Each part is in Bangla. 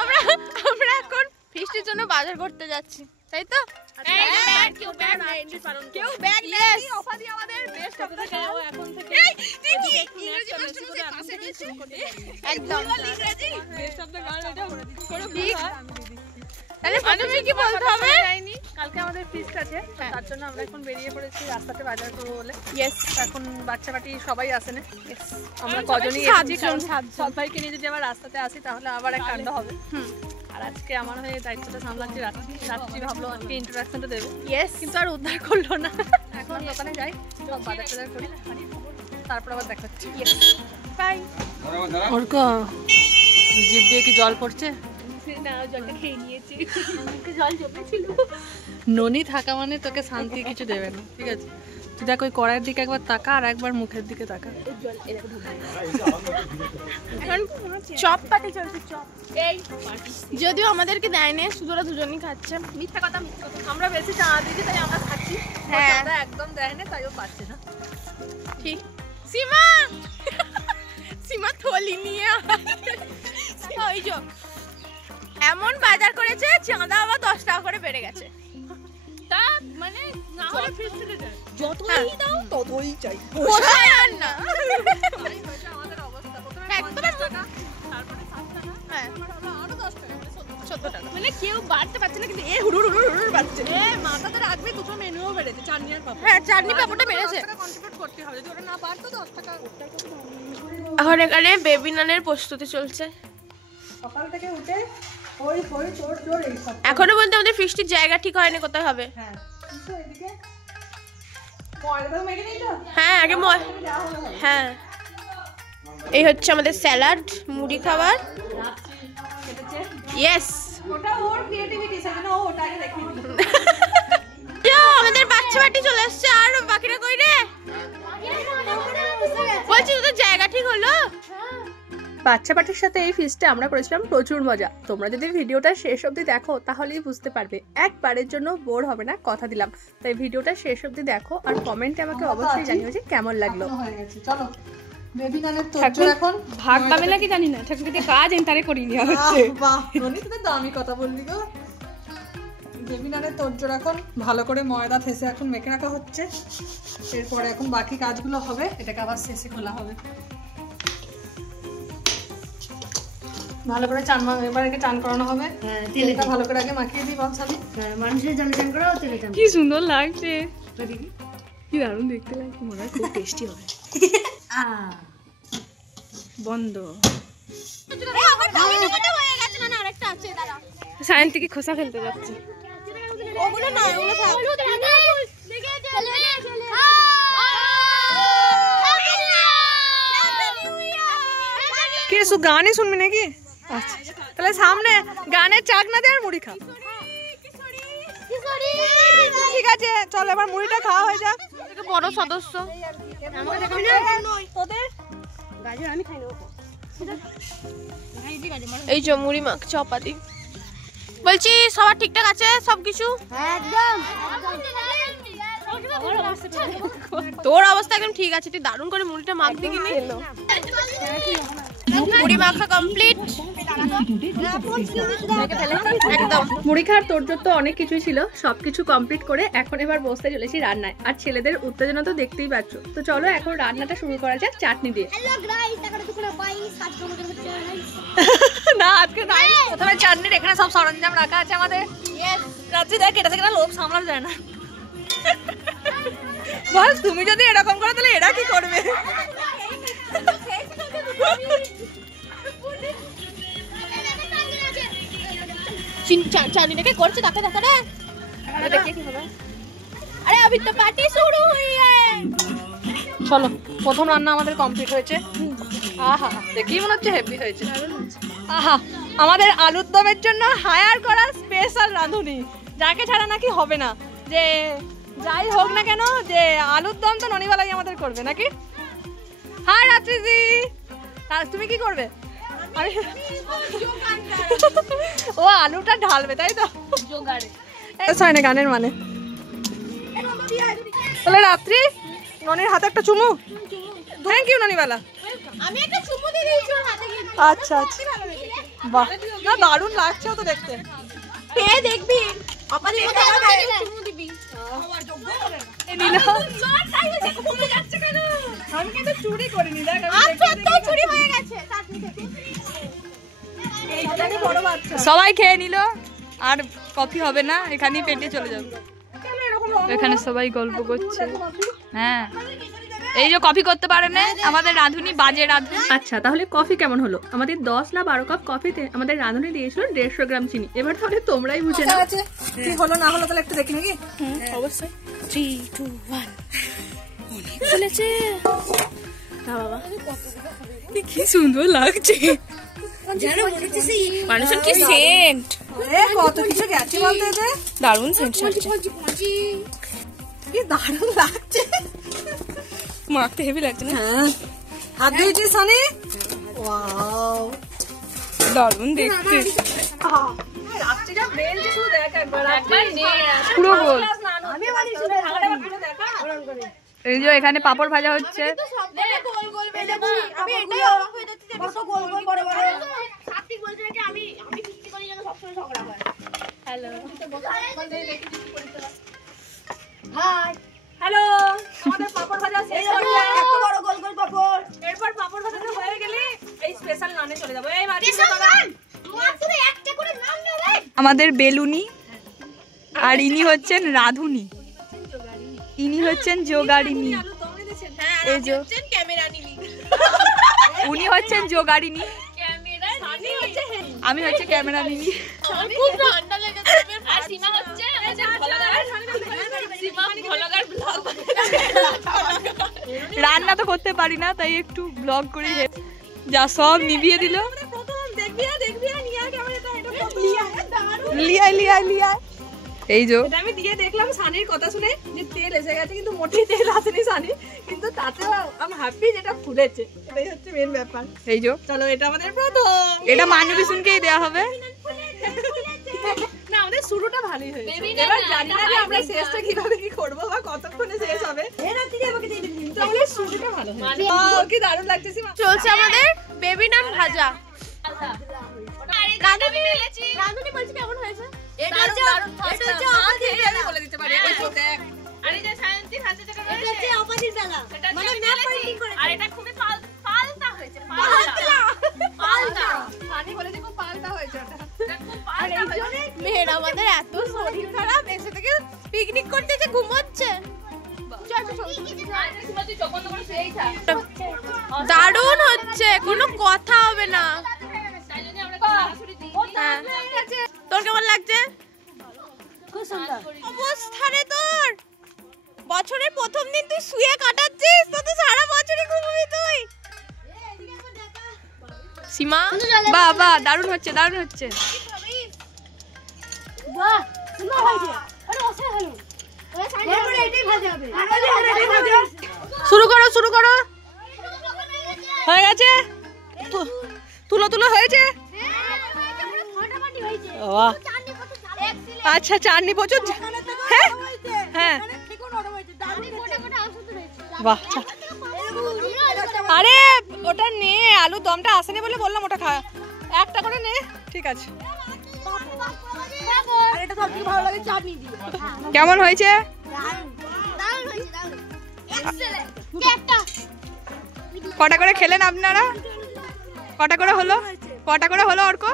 আমরা এখন ফিস্টের জন্য বাজার করতে যাচ্ছি, তাই তো? কালকে আমাদের ফিস্ট আছে, তার জন্য আমরা এখন বেরিয়ে পড়েছি রাস্তাতে বাজার করবো বলে। এখন বাচ্চা বাটি সবাই আসে না, আমরা কজনই সবাইকে নিয়ে যদি আবার রাস্তাতে আসি তাহলে আবার এক কাণ্ড হবে। আর আজকে আমার হয়ে দায়িত্বটা সামলাচ্ছি রাত্রি ভাবলো আজকে ইন্ট্রোডাকশনটা দেবে, কিন্তু আর উদ্ধার করলো না। এখন দোকানে যাই, সব বাজার টাজার করি, তারপর আবার দেখা হচ্ছে। বাই। অর্ক জিভ দিয়ে কি জল পড়ছে? না, জলটা খেয়ে নিয়েছি, জল জমেছিল। ননি থাকা মানে তোকে শান্তি কিছু দেবে না, ঠিক আছে? তুই দেখ ওই কড়াইয়ের দিকে একবার তাকা আর একবার মুখের দিকে তাকা। চপ পাটি চলছে, চপ। যদিও আমাদেরকে দেয় না, শুধু ওরা দুজনই খাচ্ছে। মিথ্যা কথা, আমরা বেশি চাঁদা দিয়েছি তাই আমরা খাচ্ছি। হ্যাঁ, একদম দেয় না তাই ও পাচ্ছে না। ঠিক। সীমা সীমা থলি নিয়ে ওই যে এমন বাজার করেছে, চাঁদা আবার 10 টাকা করে বেড়ে গেছে। তা মানে না হলে ফিস থেকে যায়, যতই দাও ততই চাই, কোথায় আর না। আমাদের অবস্থা একদম 5 টাকা, তারপরে 7 টাকা, হ্যাঁ আরো 10 টাকা, 14 টাকা। মানে কেউ বাড়তে পারছে না, কিন্তু এ হুড়ুর বাড়ছে। মাথাতে রাখবে দুটো মেনুও বেড়েছে, চাটনি আর পাপড়। হ্যাঁ, চাটনি পাপড়টা বেড়েছে। কন্ট্রিবিউট করতে হবে, যদি ওটা না পারতো 10 টাকা। এখন এখানে বেবি নানের প্রস্তুতি চলছে। সকাল থেকে উঠে ওই চোর এই সব। এখনো বলতে আমাদের ফিস্টির জায়গা ঠিক হয়নি, কোথায় হবে। হ্যাঁ, কিন্তু এদিকে ময়দা মেখে নিই তো। হ্যাঁ আগে হ্যাঁ, এই হচ্ছে আমাদের স্যালাড, মুড়ি খাবার। ইয়েস, ওটা ওর ক্রিয়েটিভিটি, সেজন্য ও ওটাকে রেখে দিল। আমাদের বাচ্চা বাটি চলে আসছে, আর বাকিরা কই রে? বলছি তোদের জায়গা ঠিক হলো? বাচ্চা পাটির সাথে এই ফিস্টে আমরা করেছিলাম প্রচুর মজা। তোমরা যদি ভিডিওটা শেষ অবধি দেখো তাহলেই বুঝতে পারবে, একবারের জন্য বোর হবে না, কথা দিলাম। তাই ভিডিওটা শেষ অবধি দেখো আর কমেন্টে আমাকে অবশ্যই জানিও যে কেমন লাগলো। হয়ে গেছে, চলো বেবি নানের তোর এখন ভাগ পাবে নাকি জানি না, ঠাকুরকে কাজ এন্টারে করিয়ে নেওয়া হচ্ছে। বাহ, ননি তোদের দামি কথা বললি গো। বেবি নানের তোর এখন ভালো করে ময়দা ফেসে এখন মেখে রাখা হচ্ছে। এরপরে এখন বাকি কাজগুলো হবে, এটাকে আবার শেষে খোলা হবে। ভালো করে এবার একে চান করানো হবে। হ্যাঁ, তেলটা ভালো করে আগে মাখিয়ে দিই বাবসাদি। হ্যাঁ, মানুষের জলে চান করাও তেলে চান। কি সুন্দর লাগছে, কি দারুণ দেখতে লাগছে, মনে হয় খুব টেস্টি হবে। বন্ধ। সায়ন্তীকে খোসা ফেলতে যাচ্ছি। কি গানই শুনবি নাকি? আচ্ছা, তাহলে সামনে গানের চাক না দে আর মুড়ি খা। ঠিক আছে, চল এবার মুড়িটা খাওয়া হয়ে যাক। বড় সদস্য এই যে মুড়ি মাখ চপাতি। বলছি সবার ঠিকঠাক আছে সবকিছু? তোর অবস্থা একদম ঠিক আছে, তুই দারুণ করে মুড়িটা মাখবি কিনি। মুড়ি মাখা কমপ্লিট একদম। মুড়ি খাওয়ার তোরজোর তো অনেক কিছুই ছিল, সবকিছু কমপ্লিট করে এখন এবার বসতে চলেছি রান্নায়। আর ছেলেদের উত্তেজনা তো দেখতেই পাচ্ছ। তো চলো এখন রান্নাটা শুরু করা যাক চাটনি দিয়ে। না, আজকে প্রথমে চাটনির এখানে সব সরঞ্জাম রাখা আছে আমাদের। রাত্রি দেখ এটা থেকে লোভ সামলানো যায় না। বল তুমি যদি এরকম করো তাহলে এরা কি করবে? চাটনিটাকে করছে তাকে দেখা রে, দেখে কি হবে। আরে अभी तो पार्टी शुरू हुई है। চলো, প্রথম রান্না আমাদের কমপ্লিট হয়েছে। আহা, দেখি মনে হচ্ছে হেভি হয়েছে। আহা, আমাদের আলুর দমের জন্য হায়ার করা স্পেশাল রাঁধুনি, যাকে ছাড়া নাকি হবে না। যে যাই হোক না কেন, যে আলুর দম তো ননিওয়ালাই আমাদের করবে নাকি। হাই রাত্রিজি, তুমি কি করবে? ও আলুটা ঢালবে তাই তো না গানের মানে। তাহলে রাত্রি ননির হাতে একটা চুমু। Thank you Nonibala. আমি একটা চুমু দিয়ে দিয়েছি ওর হাতে। আচ্ছা আচ্ছা, বাহ না দারুণ লাগছে তো দেখতে। খেয়ে দেখবি আপাতত মতো আমার গায়ে চুমু দিবি। আমি কিন্তু চুরি করিনি, দেখ চুরি হয়ে গেছে চাটনি থেকে। বড় বাচ্চা সবাই খেয়ে নিল, আর কফি হবে না, এখানেই পেটে চলে যাবে। এখানে সবাই গল্প করছে। হ্যাঁ, এই যে কফি করতে পারে না আমাদের রাঁধুনি, বাজে রাঁধুনি। আচ্ছা, তাহলে কফি কেমন হলো? আমাদের 10 না 12 কাপ কফিতে আমাদের রাঁধুনি দিয়েছিল 150 গ্রাম চিনি। এবার তাহলে তোমরাই বুঝে নাও কি হলো না হলো, তাহলে একটু দেখি নাকি। অবশ্যই 3 2 1 চলেছে। বাবা কি সুন্দর লাগছে, জানো মনে হচ্ছে সেই মানুষের কি সেন্ট। কত কিছু গেছে বলতে দে, দারুণ সেন্ট ছাড়ছে, কি দারুণ লাগছে। মাখতে হেভি লাগছে না? হ্যাঁ, হাত ধুয়েছিস সানি? ওয়াও, দারুণ দেখতে। রাত্রিটা বেলছে শুধু দেখ একবার, পুরো গোল। আমি বানিয়েছি ভাগাটা পুরো দেখা অন করে। এই যে এখানে পাপড় ভাজা হচ্ছে। সবকটা গোল গোল ভেজেছি। আমি এটাই অবাক হয়ে যাচ্ছি যে কত গোল গোল বড় বড়। সাত্বিক বলছে যে আমি ফিস্টি করি যেন সবসময় ঝগড়া হয়। হ্যালো হাই হ্যালো, আমাদের পাপড় ভাজা শেষ হলো। এত বড় গোল গোল পাপড়। এরপর পাপড় ভাজা হয়ে গেলে এই স্পেশাল নানে চলে যাব। এই মাটি স্পেশাল নান মাত্র একটা করে নাম নেবে। আমাদের বেলুনি, আর ইনি হচ্ছেন রাঁধুনি, ইনি হচ্ছেন জোগাড়িনী। এই যে উনি হচ্ছেন জোগাড়িনী, আমি হচ্ছে ক্যামেরা নিনি। খুব ঠান্ডা লেগেছে। আর সীমা হচ্ছে আমাদের ভলগার ভলগার ব্লগ। রান্না তো করতে পারি না, তাই একটু ব্লগ করি। যা সব নিভিয়ে দিল। লিয়া লিয়া লিয়া। এই যে এটা আমি দিয়ে দেখলাম সানির কথা শুনে যে তেল এসে গেছে, কিন্তু মোটেই তেল আসেনি সানি, কিন্তু তাতেও আমি হ্যাপি যেটা ফুলেছে, এটাই হচ্ছে মেন ব্যাপার। এই যে চলো, এটা আমাদের প্রথম। এটা মানুরি শুনকেই দেওয়া হবে। না, আমাদের শুরুটা ভালোই হয়েছে। এবার জানি না যে আমরা শেষটা কিভাবে কি করবো বা কতক্ষণে শেষ হবে। কিন্তু আমাদের শুরুটা ভালো হয়েছে। ও, কি দারুণ লাগছে সীমা। চলছে আমাদের বেবি নান ভাজা। রাঁধুনি বলছে কেমন হয়েছে? এটা হচ্ছে বলে দিতে পারি। এই তো দেখ, আর এই যে সায়ন্তীর হাতে যেটা রয়েছে এটা হচ্ছে অপাদির বেলা। মানে ম্যাপ পেইন্টিং করেছে। আর এটা খুবই পাল্টা হয়েছে, পাল্টা। সানি বলেছে খুব পাল্টা হয়েছে ওটা। আর এই জন্য মেয়ের আমাদের এত শরীর খারাপ, এসে থেকে পিকনিক করতে যে ঘুমোচ্ছে। দারুণ হচ্ছে, কোনো কথা হবে না। তাই জন্য আমরা সরাসরি দিই। তোর কেমন লাগছে? অবস্থা রে তোর, বছরের প্রথম দিন তুই শুয়ে কাটাচ্ছিস, তো সারা বছরই ঘুমাবি তুই। সীমা বাহ বাহ, দারুণ হচ্ছে, দারুণ হচ্ছে। শুরু করো, শুরু করো। হয়ে গেছে, তুলো তুলো হয়েছে। বাহ, আচ্ছা, চাটনি প্রচুর। হ্যাঁ হ্যাঁ, বাহ। আরে ওটা নে, আলু দমটা আসেনি বলে বললাম ওটা খা, একটা করে নে। ঠিক আছে, কেমন হয়েছে? কটা করে খেলেন আপনারা? কটা করে হলো? কটা করে হলো অর্ক?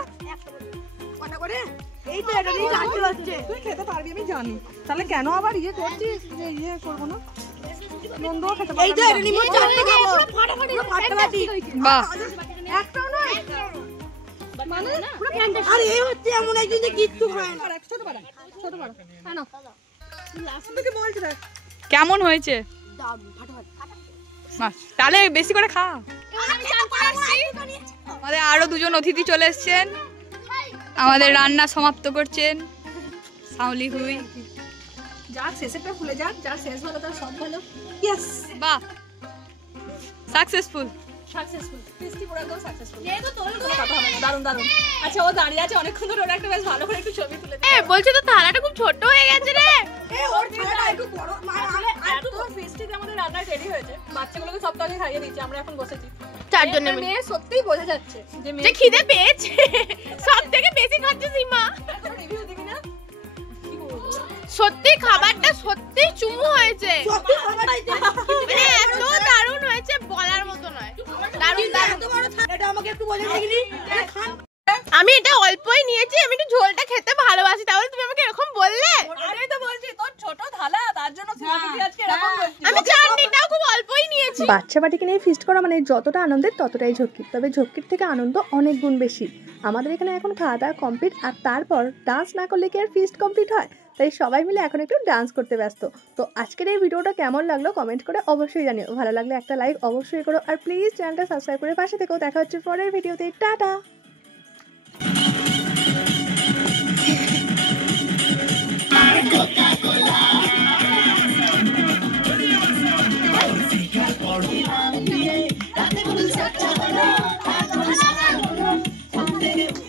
তুই খেতে পারবি আমি জানি, তাহলে কেন আবার ইয়ে করছিস যে ইয়ে করবো না? নন্দও খেতে পারবি। বাহ, একটাও নয় মানে পুরো ফ্যানটা। আর এই হচ্ছে এমন একদিন যে কিচ্ছু হয় না। ছোট পাড়া, ছোট পাড়া। আনো লাস্ট থেকে বলছি দেখ কেমন হয়েছে? বাহ, তাহলে বেশি করে খা। আমাদের আরো দুজন অতিথি চলে এসেছেন, আমাদের রান্না সমাপ্ত করছেন সাউলি হুই। যাক শেষেরটা খুলে যাক, যার শেষ ভালো তার সব ভালো। ইয়েস, বাহ, সাকসেসফুল। সাকসেসফুল ফিস্টি পুরো একদম সাকসেসফুল এই তো তোর কথা হবে না দারুণ দারুণ আচ্ছা ও দাঁড়িয়ে আছে অনেকক্ষণ ধরে ওরা একটা বেশ ভালো করে একটু ছবি তুলে এ বলছে তো থালাটা খুব ছোট হয়ে গেছে রে ওর থালাটা একটু বড় এত ফিস্টিতে আমাদের রান্না রেডি হয়েছে বাচ্চাগুলোকে সব আগে খাইয়ে দিচ্ছি আমরা এখন বসেছি চারজনের মিলে মেয়ে সত্যিই বোঝা যাচ্ছে যে যে মেয়ে খিদে পেয়েছে সব থেকে বেশি খাচ্ছে সীমা রিভিউ দিবি না সত্যি খাবারটা সত্যি চুমু হয়েছে মানে এত দারুণ হয়েছে বলার মতো নয় দারুণ দারুণ এটা আমাকে একটু বলে দেখিনি আমি এটা অল্পই নিয়েছি আমি একটু ঝোলটা খেতে ভালোবাসি তাহলে তুমি আমাকে এরকম বললে আরেই তো বলছি তোর ছোট থালা তার জন্য তুই আজকে এরকম করছিস আমি চাটনিটাও খুব অল্পই নিয়েছি বাচ্চা বাটিকে নিয়ে ফিস্ট করা মানে যতটা আনন্দের ততটাই ঝক্কির, তবে ঝক্কির থেকে আনন্দ অনেক গুণ বেশি। আমাদের এখানে এখন খাওয়া দাওয়া কমপ্লিট, আর তারপর ডান্স না করলে কি আর ফিস্ট কমপ্লিট হয়? তাই সবাই মিলে এখন একটু ডান্স করতে ব্যস্ত। তো আজকের এই ভিডিওটা কেমন লাগলো কমেন্ট করে অবশ্যই জানিও, ভালো লাগলে একটা লাইক অবশ্যই করো, আর প্লিজ চ্যানেলটা সাবস্ক্রাইব করে পাশে থেকেও। দেখা হচ্ছে পরের ভিডিওতে, টাটা।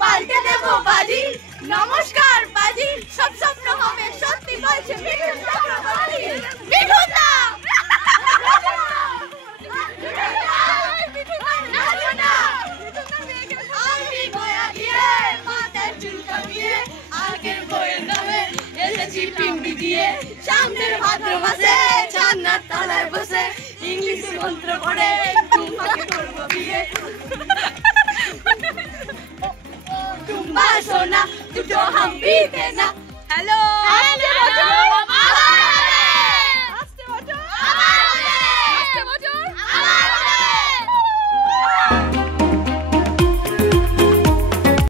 পাল্টে দেবো বাজি, নমস্কার বাজি, সব স্বপ্ন হবে সত্যি বলছে মিঠুন চক্রবর্তী। মিঠুন দা আমি গয়া গিয়ে মাথায় চুল কামিয়ে আগের বইয়ের নামে এসেছি পিন্ডি দিয়ে, সামনের ভাদ্র মাসে জান্নাত তলায় বসে ইংলিশ মন্ত্র পড়ে তোমাকে করবো বিয়ে। সোনা দুটো হাম भी देना। हेलो